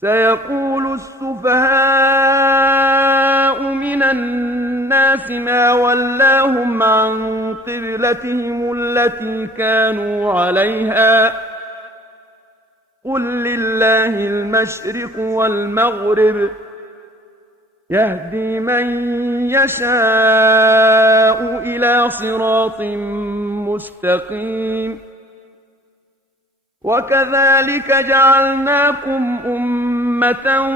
سيقول السفهاء من الناس ما ولاهم عن قبلتهم التي كانوا عليها قل لله المشرق والمغرب يهدي من يشاء إلى صراط مستقيم وكذلك جعلناكم أمة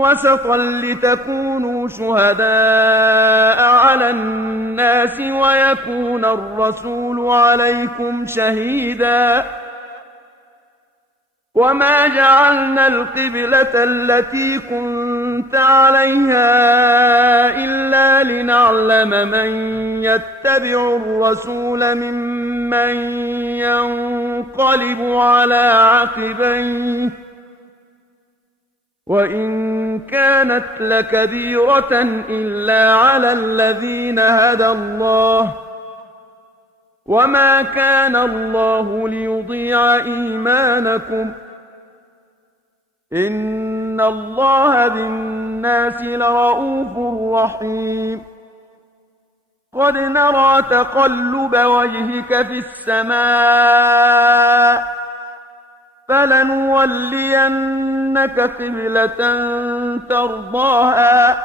وسطا لتكونوا شهداء على الناس ويكون الرسول عليكم شهيدا وما جعلنا القبلة التي كنت عليها إلا لنعلم من يتبع الرسول ممن ينقلب على عقبيه وإن كانت لكبيرة إلا على الذين هدى الله وما كان الله ليضيع إيمانكم إن الله بالناس لرءوف رحيم قد نرى تقلب وجهك في السماء فلنولينك قبلة ترضاها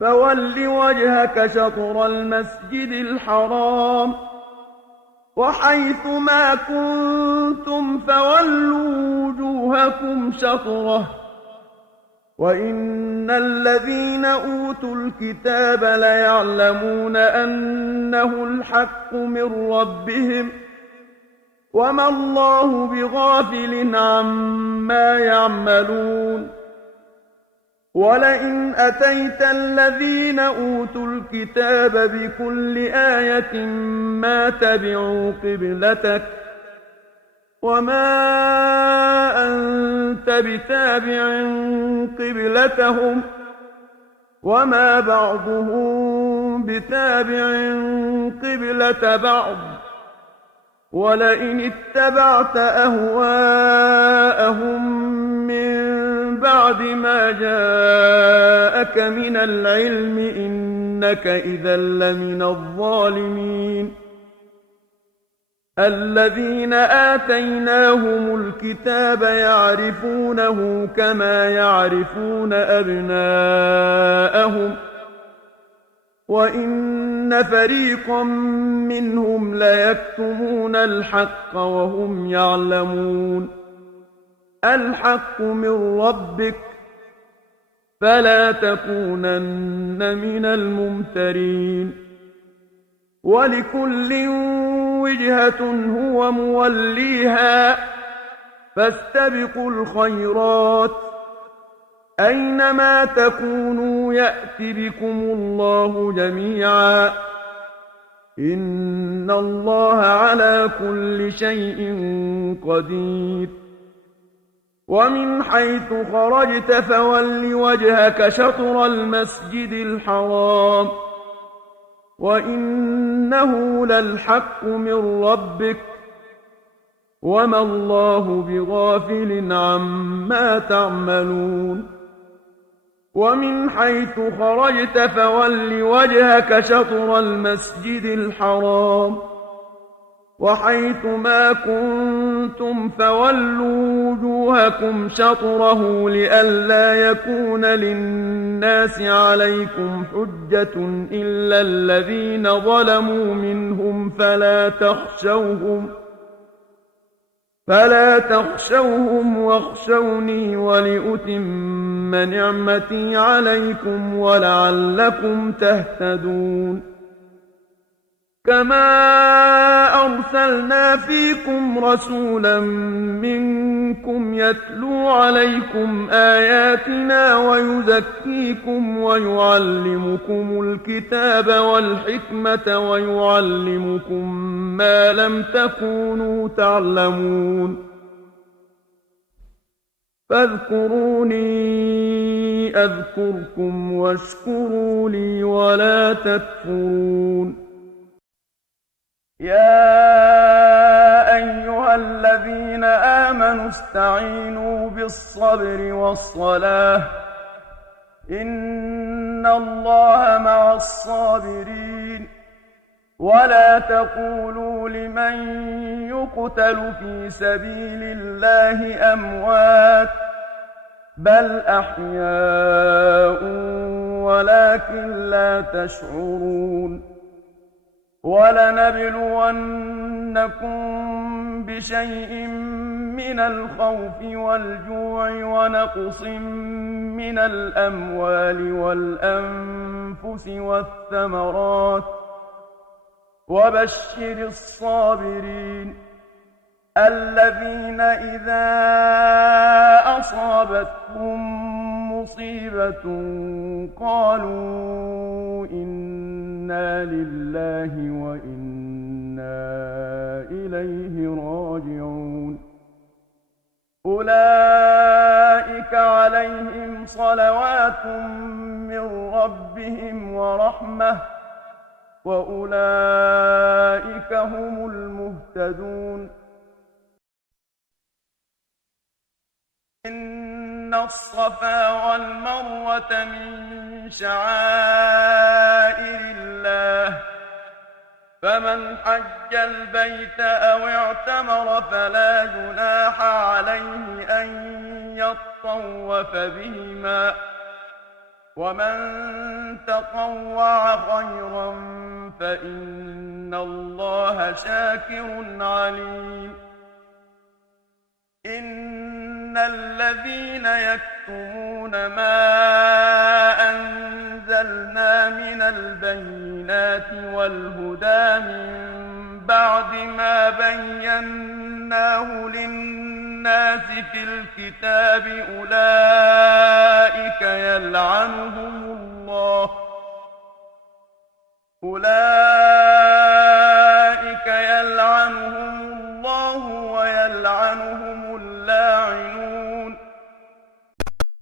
فول وجهك شطر المسجد الحرام وحيث ما كنتم فولوا وجوهكم شطره وإن الذين أوتوا الكتاب ليعلمون أنه الحق من ربهم وما الله بغافل عما يعملون ولئن أتيت الذين أوتوا الكتاب بكل آية ما تبعوا قبلتك وما أنت بتابع قبلتهم وما بعضهم بتابع قبلة بعض ولئن اتبعت أهواءهم من بعد ما جاءك من العلم إنك إذا لمن الظالمين الذين آتيناهم الكتاب يعرفونه كما يعرفون أبناءهم وإن فريقا منهم ليكتمون الحق وهم يعلمون الحق من ربك فلا تكونن من الممترين ولكل وجهة هو موليها فاستبقوا الخيرات أينما تكونوا يأت بكم الله جميعا إن الله على كل شيء قدير ومن حيث خرجت فول وجهك شطر المسجد الحرام وإنه للحق من ربك وما الله بغافل عما تعملون ومن حيث خرجت فول وجهك شطر المسجد الحرام وحيث ما كنتم فولوا وجوهكم شطره لئلا يكون للناس عليكم حجة إلا الذين ظلموا منهم فلا تخشوهم واخشوني ولأتم نعمتي عليكم ولعلكم تهتدون كما أرسلنا فيكم رسولا منكم يتلو عليكم آياتنا ويزكيكم ويعلمكم الكتاب والحكمة ويعلمكم ما لم تكونوا تعلمون فاذكروني أذكركم واشكروا لي ولا تكفرون يا أيها الذين آمنوا آمنوا استعينوا بالصبر والصلاة إن الله مع الصابرين ولا تقولوا لمن يقتل في سبيل الله أموات بل أحياء ولكن لا تشعرون ولنبلونكم بشيء من الخوف والجوع ونقص من الأموال والأنفس والثمرات وبشر الصابرين الذين إذا أصابتهم مصيبة قالوا إنا لله وإنا إليه راجعون أولئك عليهم صلوات من ربهم ورحمة وأولئك هم المهتدون إن الصفا والمروة من شعائر الله فمن حج البيت أو اعتمر فلا جناح عليه أن يطوف بهما ومن تطوع خيرا فإن الله شاكر عليم إن الذين يكتمون ما أنزلنا من البينات والهدى من بعد ما بيناه للناس في الكتاب أولئك يلعنهم الله ويلعنهم اللاعنون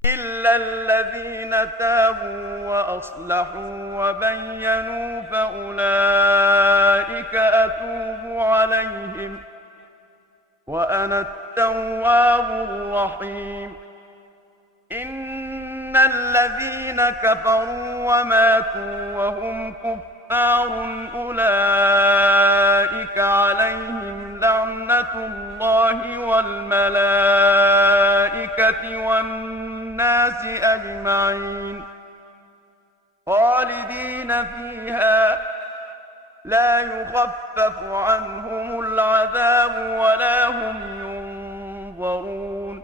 إلا الذين تابوا وأصلحوا وبينوا فأولئك أتوب عليهم وأنا التواب الرحيم إن الذين كفروا وماتوا وهم كفار أولئك عليهم لعنة الله والملائكة والناس أجمعين خالدين فيها لا يخفف عنهم العذاب ولا هم ينظرون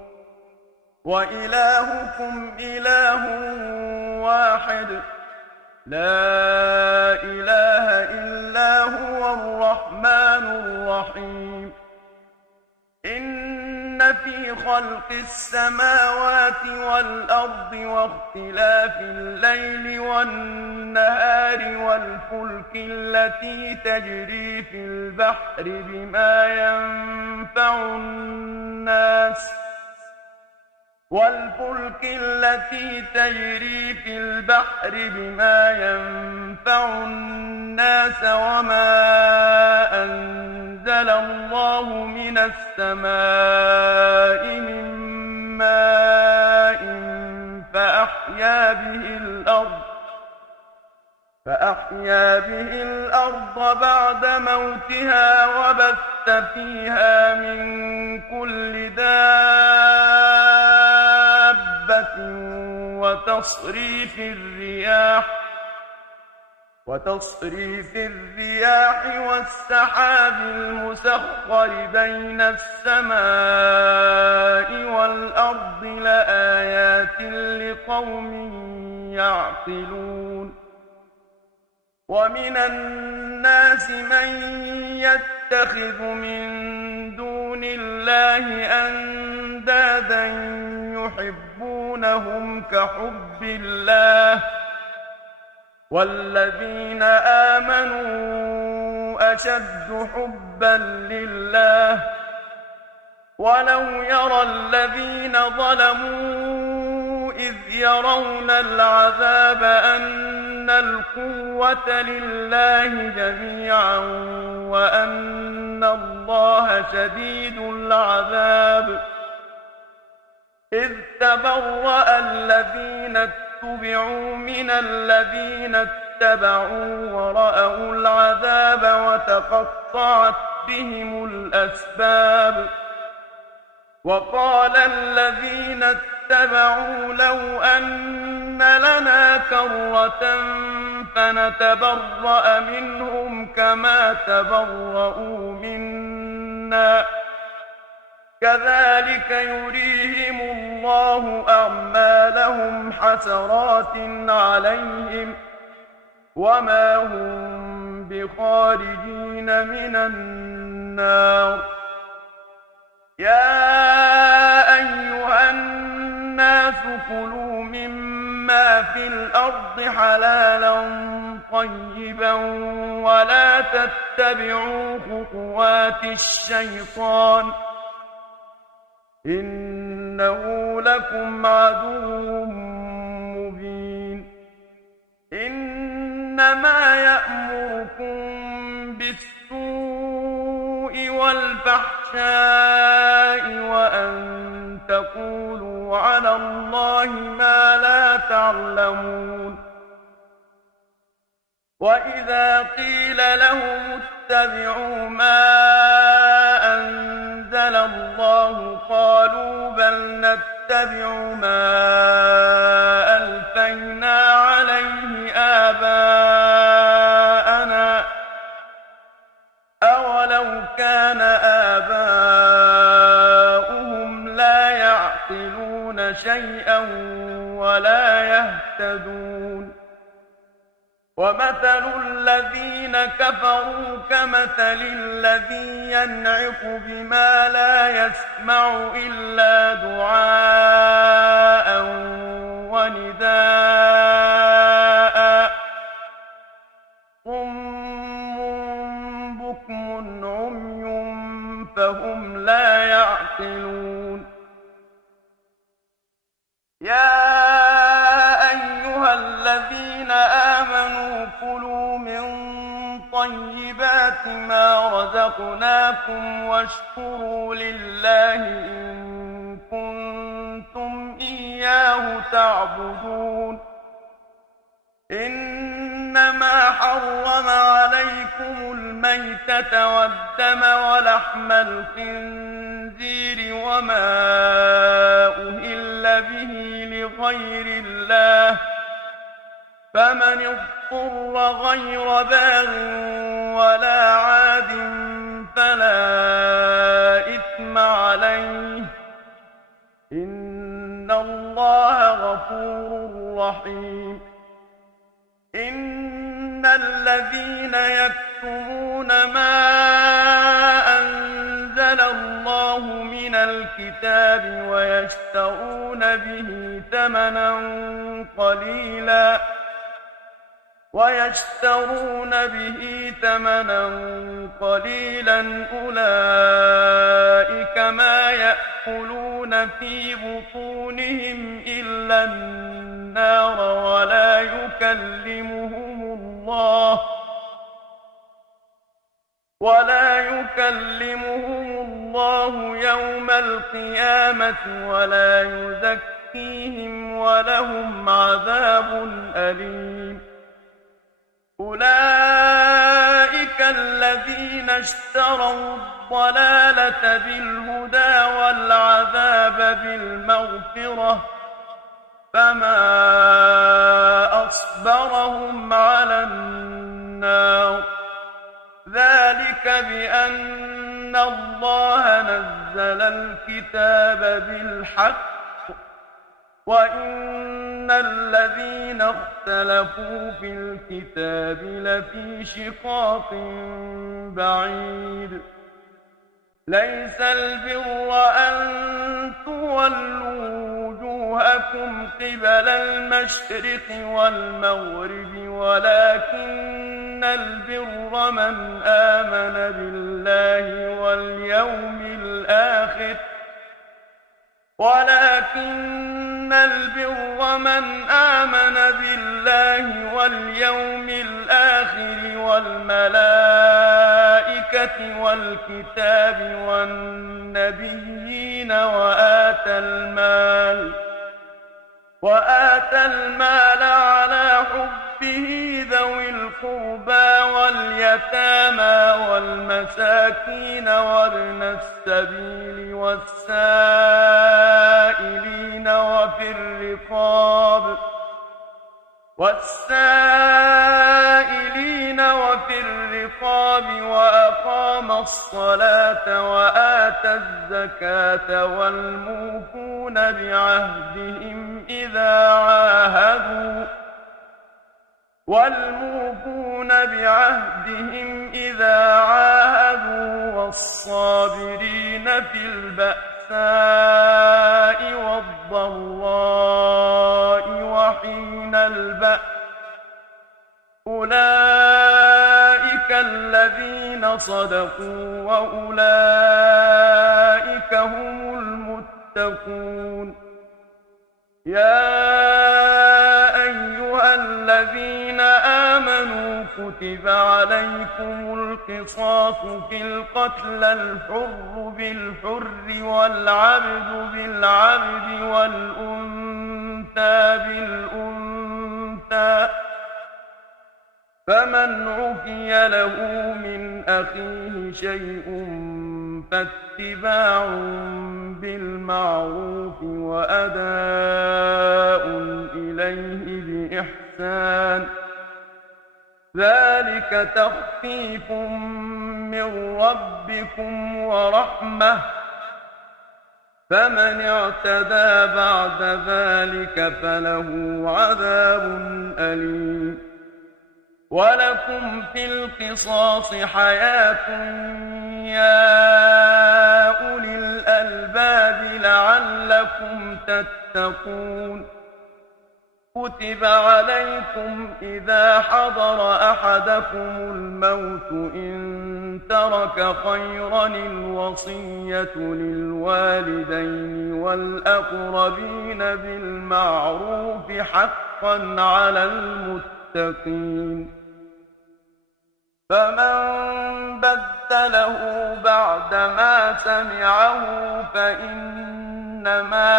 وإلهكم إله واحد لا إله إلا هو الرحمن الرحيم إن في خلق السماوات والأرض واختلاف الليل والنهار والفلك التي تجري في البحر بما ينفع الناس وما أنزل الله من السماء من ماء فأحيا به الأرض بعد موتها وبث فيها من كل دابة وتصريف الرياح والسحاب المسخر بين السماء والأرض لآيات لقوم يعقلون ومن الناس من يتخذ من دون الله أندادا يحبونهم كحب الله والذين آمنوا أشد حبا لله ولو يرى الذين ظلموا إذ يرون العذاب أن القوة لله جميعا وأن الله شديد العذاب إذ تبرأ الذين اتبعوا من الذين اتبعوا ورأوا العذاب وتقطعت بهم الأسباب وقال الذين اتبعوا لو أن لنا كرة فنتبرأ منهم كما تبرؤوا منا كذلك يريهم الله أعمالهم حسرات عليهم وما هم بخارجين من النار يا أيها الناس كلوا مما في الأرض حلالا طيبا ولا تتبعوا خطوات الشيطان إنه لكم عدو مبين إنما يأمركم بالسوء والفحشاء وأن تقولوا على الله ما لا تعلمون وإذا قيل لهم اتبعوا ما أنزل الله قالوا بل نتبع ما ألفينا عليه آباءنا أولو كان آباؤهم لا يعقلون شيئا ولا يهتدون ومثل الذين كفروا كمثل الذي ينعق بما لا يسمع إلا دعاء ونداء صم بكم عمي فهم لا يعقلون يا أيها الذين آمنوا كلوا من طيبات ما رزقناكم واشكروا لله إن كنتم إياه تعبدون إنما حرم عليكم الميتة والدم ولحم الخنزير وما أهل به لغير الله فمن اضطر غير باغ ولا عاد فلا إثم عليه إن الله غفور رحيم إن الذين يكتمون ما أنزل الله من الكتاب ويشترون به ثمنا قليلا أولئك ما يأكلون في بطونهم إلا النار ولا يكلمهم الله يوم القيامة ولا يزكيهم ولهم عذاب أليم أولئك الذين اشتروا الضلالة بالهدى والعذاب بالمغفرة فما أصبرهم على النار ذلك بأن الله نزل الكتاب بالحق وإن الذين اختلفوا في الكتاب لفي شقاق بعيد ليس البر أن تولوا وجوهكم قبل المشرق والمغرب ولكن البر من آمن بالله واليوم الآخر والملائكة الملائكة والكتاب والنبيين وآتى المال على حبه ذوي القربى واليتامى والمساكين وابن السبيل والسائلين وفي الرقاب وأقام الصلاة وآتى الزكاة والموفون بعهدهم إذا عاهدوا والصابرين في البأساء والضراء وحين البأس أولئك الذين صدقوا وأولئك هم المتقون. يا أيها الذين آمنوا كتب عليكم القصاص في القتلى الحر بالحر والعبد بالعبد والأنثى بالأنثى فمن عفي له من أخيه شيء فاتباع بالمعروف وأداء إليه بإحسان ذلك تخفيف من ربكم ورحمة فمن اعتدى بعد ذلك فله عذاب أليم. ولكم في القصاص حياة يا أولي الألباب لعلكم تتقون. كتب عليكم إذا حضر أحدكم الموت إن ترك خيرا الوصية للوالدين والأقربين بالمعروف حقا على المتقين. فمن بدله بعدما سمعه فإنما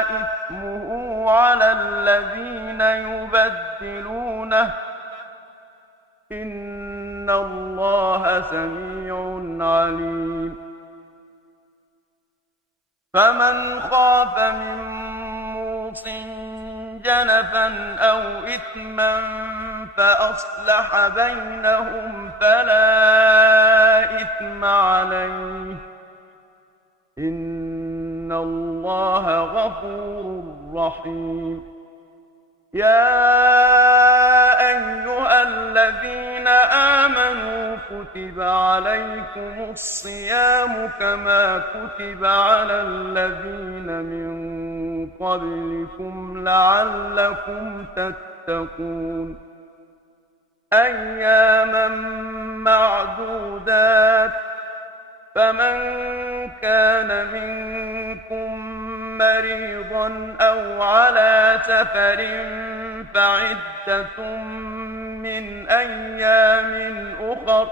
إثمه على الذين يبدلونه إن الله سميع عليم. فمن خاف من موصٍ جنفا أو إثما فأصلح بينهم فلا إثم عليه إن الله غفور رحيم. يا أيها الذين آمنوا كتب عليكم الصيام كما كتب على الذين من قبلكم لعلكم تتقون. أياما معدودات فمن كان منكم مريضا أو على سفر فعدة من أيام أخر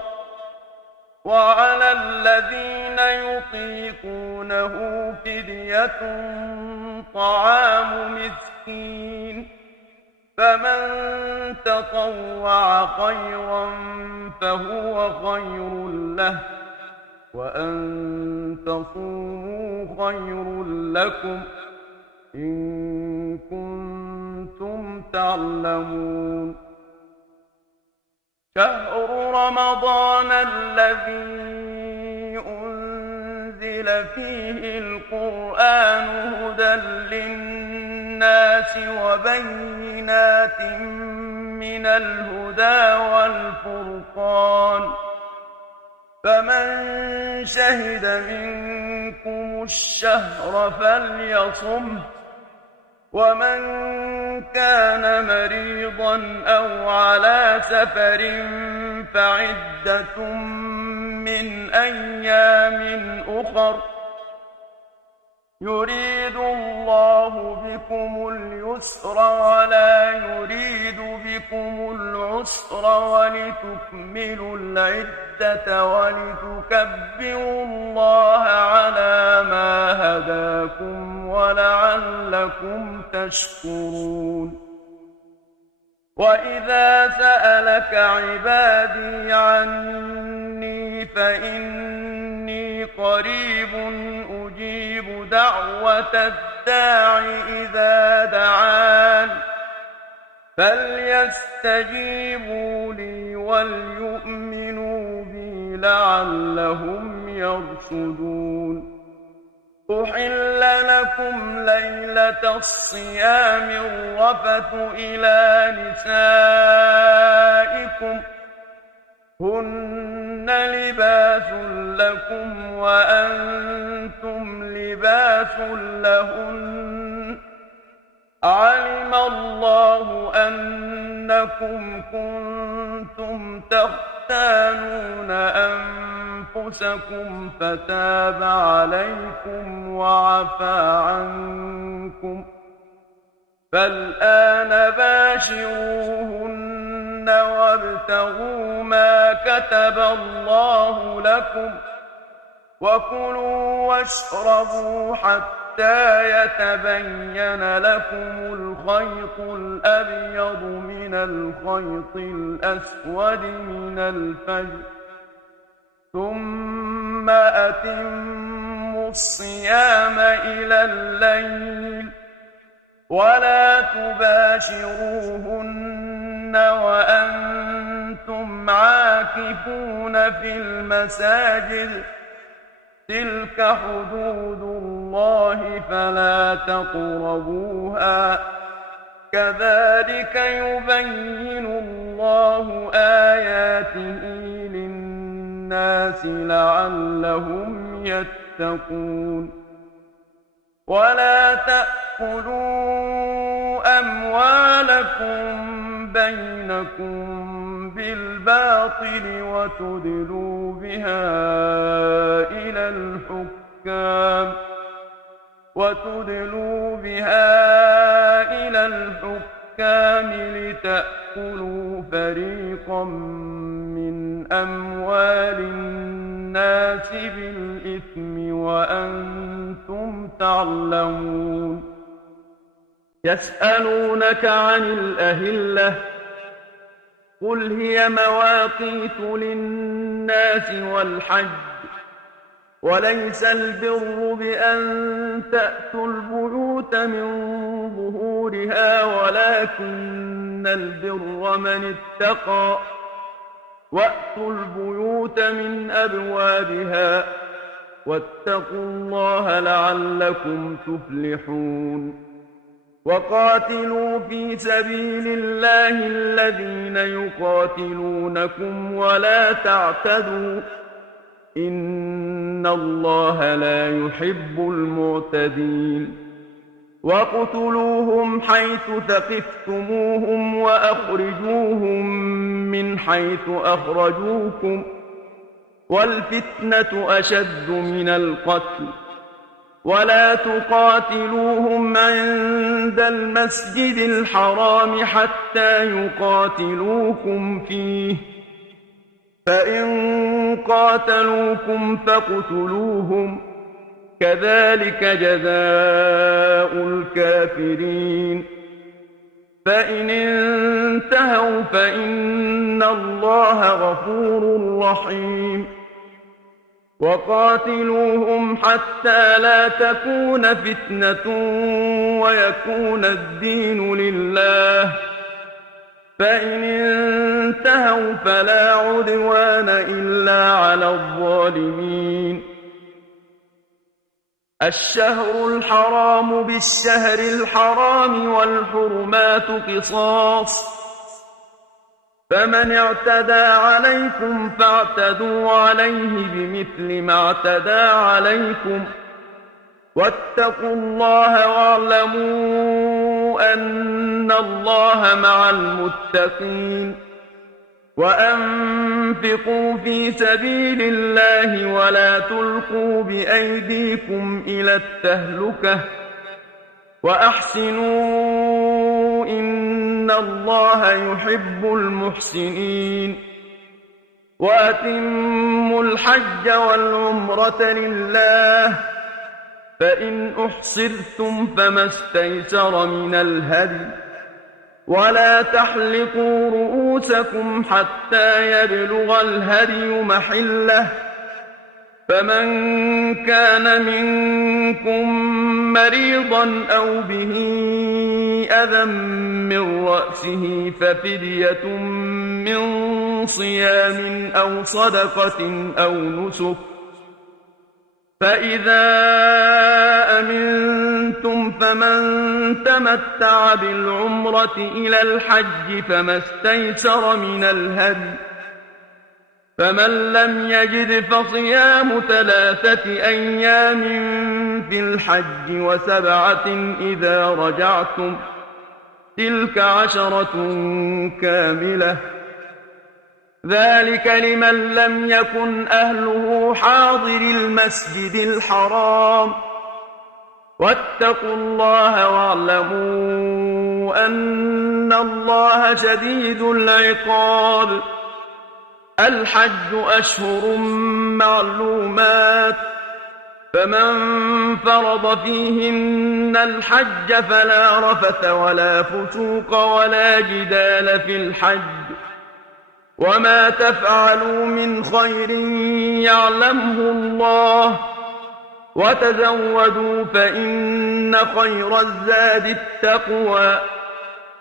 وعلى الذين يطيقونه فدية طعام مسكين فمن تطوع خيرا فهو خير له وأن تصوموا خير لكم إن كنتم تعلمون. شهر رمضان الذي أنزل فيه القرآن هدى للناس وبينات من الهدى والفرقان فمن شهد منكم الشهر فليصمه ومن كان مريضا أو على سفر فعدة من أيام أخر يريد الله بكم اليسر ولا يريد بكم العسر ولتكملوا العدة ولتكبروا الله على ما هداكم ولعلكم تشكرون وإذا سألك عبادي عني فإني قريب أجيب دعوة الداع إذا دعان فليستجيبوا لي وليؤمنوا بي لعلهم يرشدون أحل لكم ليلة الصيام الرفث إلى نسائكم هن لباس لكم وأنتم لباس لهن علم الله أنكم كنتم تختانون أنفسكم فتاب عليكم وعفى عنكم فالآن باشروهن وابتغوا ما كتب الله لكم وكلوا واشربوا حتى يتبين لكم الخيط الأبيض من الخيط الأسود من الفجر ثم أتموا الصيام إلى الليل ولا تباشروهن وأنتم عاكفون في المساجد تلك حدود الله فلا تقربوها كذلك يبين الله آياته للناس لعلهم يتقون ولا تأكلوا أموالكم بينكم بالباطل وتدلوا بها إلى الحكام لتأكلوا فريقا من أموال الناس بالإثم وأنتم تعلمون يسألونك عن الأهلة قل هي مواقيت للناس والحج وليس البر بأن تأتوا البيوت من ظهورها ولكن البر من اتقى وأتوا البيوت من أبوابها واتقوا الله لعلكم تفلحون وقاتلوا في سبيل الله الذين يقاتلونكم ولا تعتدوا إن الله لا يحب المعتدين واقتلوهم حيث ثقفتموهم وأخرجوهم من حيث أخرجوكم والفتنة أشد من القتل ولا تقاتلوهم عند المسجد الحرام حتى يقاتلوكم فيه فإن قاتلوكم فاقتلوهم كذلك جزاء الكافرين فإن انتهوا فإن الله غفور رحيم وقاتلوهم حتى لا تكون فتنة ويكون الدين لله فإن انتهوا فلا عدوان إلا على الظالمين الشهر الحرام بالشهر الحرام والحرمات قصاص فمن اعتدى عليكم فاعتدوا عليه بمثل ما اعتدى عليكم واتقوا الله واعلموا أن الله مع المتقين وأنفقوا في سبيل الله ولا تلقوا بأيديكم إلى التهلكة وأحسنوا إن الله يحب المحسنين وأتموا الحج والعمرة لله فإن أحصرتم فما استيسر من الهدي ولا تحلقوا رؤوسكم حتى يبلغ الهدي محله فمن كان منكم مريضا أو به أذى من رأسه ففدية من صيام أو صدقة أو نسك فإذا أمنتم فمن تمتع بالعمرة إلى الحج فما استيسر من الهدي فمن لم يجد فصيام 3 أيام في الحج و7 إذا رجعتم تلك 10 كاملة ذلك لمن لم يكن أهله حاضر المسجد الحرام واتقوا الله واعلموا أن الله شديد العقاب الحج أشهر معلومات فمن فرض فيهن الحج فلا رفث ولا فسوق ولا جدال في الحج وما تفعلوا من خير يعلمه الله وتزودوا فإن خير الزاد التقوى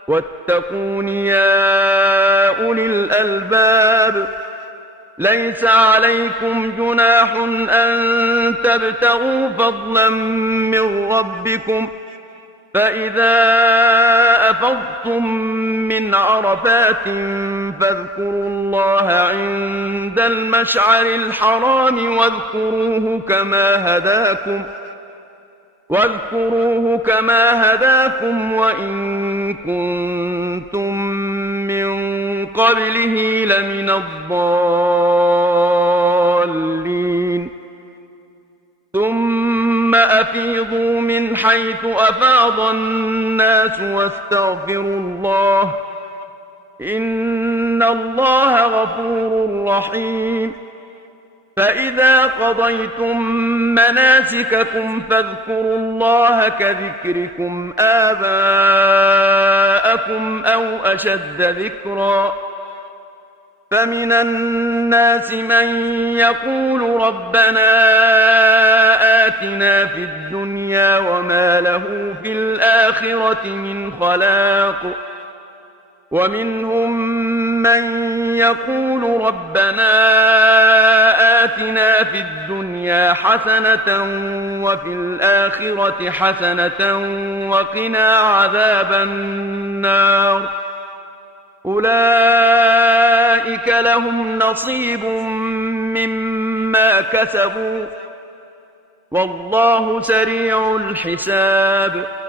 واتقون يا أولي الألباب ليس عليكم جناح أن تبتغوا فضلا من ربكم فإذا أفضتم من عرفات فاذكروا الله عند المشعر الحرام واذكروه كما هداكم وإن كنتم من قبله لمن الضالين ثم أفيضوا من حيث أفاض الناس واستغفروا الله إن الله غفور رحيم فإذا قضيتم مناسككم فاذكروا الله كذكركم آباءكم أو أشد ذكرا فمن الناس من يقول ربنا آتنا في الدنيا وما له في الآخرة من خلاق ومنهم من يقول ربنا آتنا في الدنيا حسنة وفي الآخرة حسنة وقنا عذاب النار أولئك لهم نصيب مما كسبوا والله سريع الحساب